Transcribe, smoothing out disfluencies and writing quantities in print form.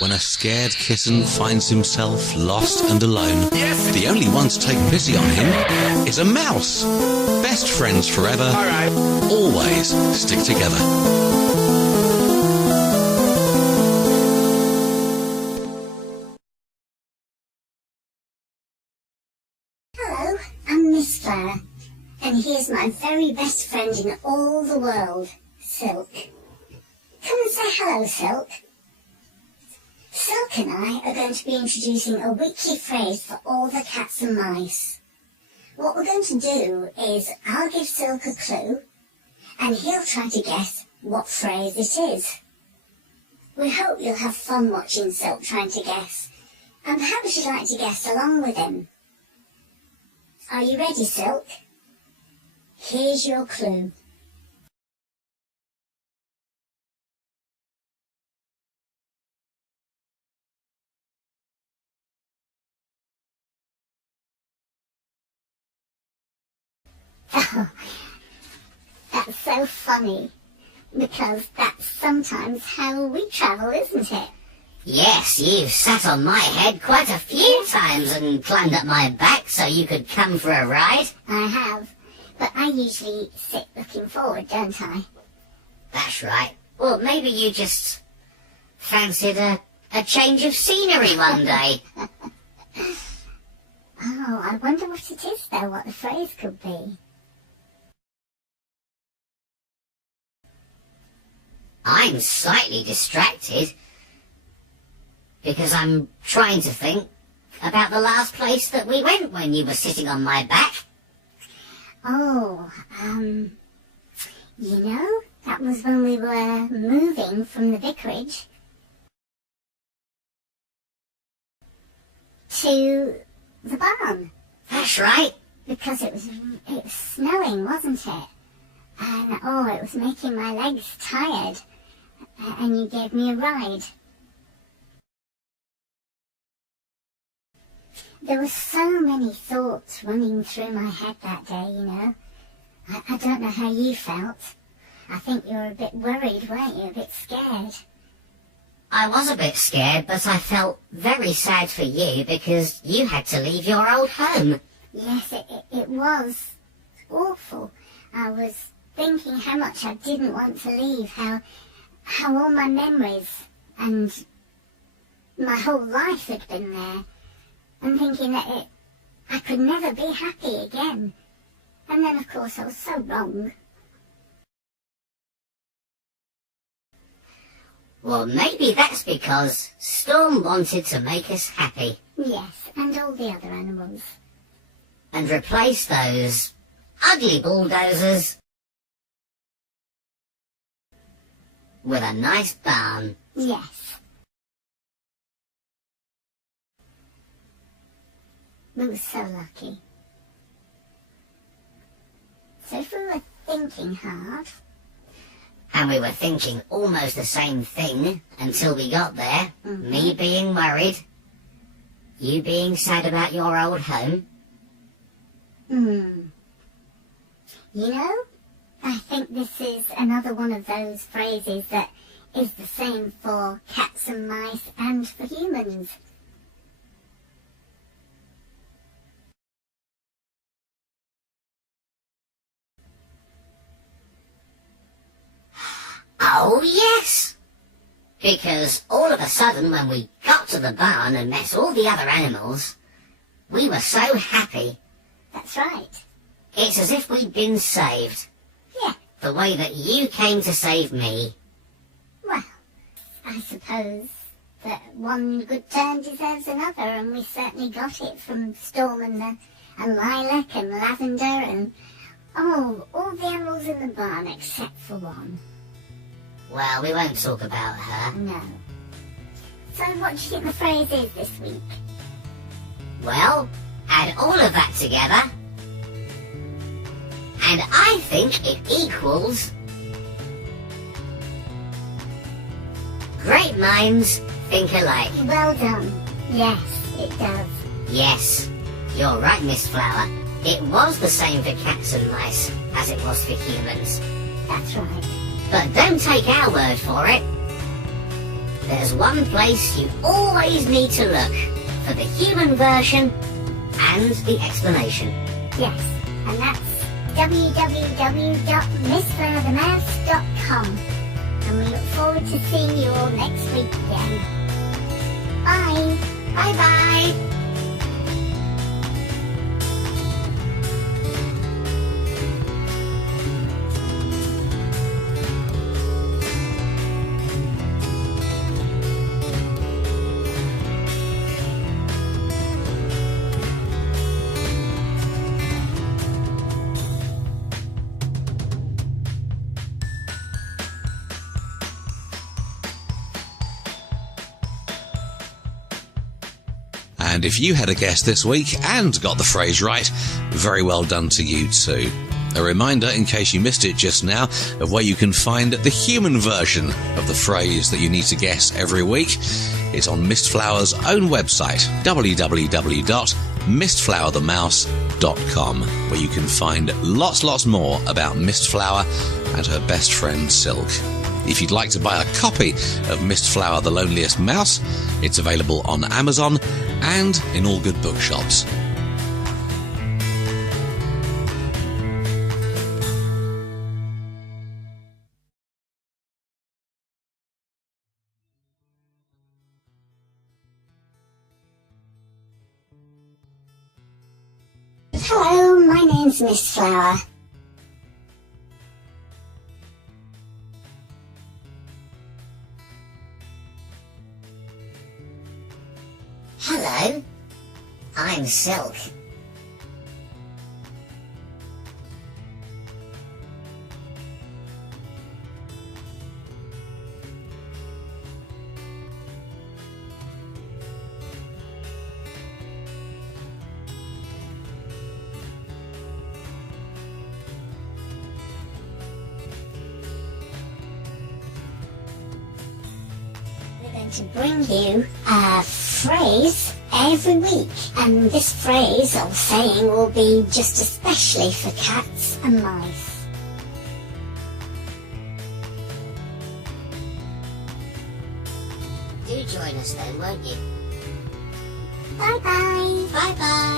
When a scared kitten finds himself lost and alone, the only one to take pity on him is a mouse. Best friends forever, always stick together. Hello, I'm Mistflower, and here's my very best friend in all the world, Silk. Come and say hello, Silk. Silk and I are going to be introducing a weekly phrase for all the cats and mice. What we're going to do is I'll give Silk a clue, and he'll try to guess what phrase it is. We hope you'll have fun watching Silk trying to guess, and perhaps you'd like to guess along with him. Are you ready, Silk? Here's your clue. Oh, that's so funny, because that's sometimes how we travel, isn't it? Yes, you've sat on my head quite a few times and climbed up my back so you could come for a ride. I have, but I usually sit looking forward, don't I? That's right. Well, maybe you just fancied a change of scenery one day. Oh, I wonder what it is though, what the phrase could be. I'm slightly distracted because I'm trying to think about the last place that we went when you were sitting on my back. Oh, you know, that was when we were moving from the vicarage to the barn. That's right. Because it was snowing, wasn't it? And oh, it was making my legs tired. And you gave me a ride. There were so many thoughts running through my head that day, you know. I don't know how you felt. I think you were a bit worried, weren't you? A bit scared. I was a bit scared, but I felt very sad for you because you had to leave your old home. Yes, it was awful. I was thinking how much I didn't want to leave, how all my memories and my whole life had been there, and thinking that I could never be happy again. And then, of course, I was so wrong. Well, maybe that's because Storm wanted to make us happy. Yes, and all the other animals. And replace those ugly bulldozers with a nice barn. Yes. We were so lucky. So if we were thinking hard... And we were thinking almost the same thing until we got there. Mm-hmm. Me being worried, you being sad about your old home. You know, I think this is another one of those phrases that is the same for cats and mice and for humans. Oh, yes! Because all of a sudden when we got to the barn and met all the other animals, we were so happy. That's right. It's as if we'd been saved. Yeah. The way that you came to save me. Well, I suppose that one good turn deserves another, and we certainly got it from Storm and Lilac and Lavender and, oh, all the animals in the barn except for one. Well, we won't talk about her. No. So what do you think the phrase is this week? Well, add all of that together, and I think it equals... Great minds think alike. Well done. Yes, it does. Yes, you're right, Mistflower. It was the same for cats and mice as it was for humans. That's right. But don't take our word for it. there's one place you always need to look for the human version and the explanation. Yes, and that's www.mistflowerthemouse.com. And we look forward to seeing you all next week again. Bye. Bye-bye. And if you had a guess this week and got the phrase right, very well done to you too. A reminder, in case you missed it just now, of where you can find the human version of the phrase that you need to guess every week. It's on Mistflower's own website, www.mistflowerthemouse.com, where you can find lots more about Mistflower and her best friend Silk. If you'd like to buy a copy of Mistflower The Loneliest Mouse, it's available on Amazon and in all good bookshops. Hello, my name's Mistflower. Hello, I'm Silk. We're going to bring you a phrase every week, and this phrase or saying will be just especially for cats and mice. Do join us then, won't you? Bye bye. Bye-bye.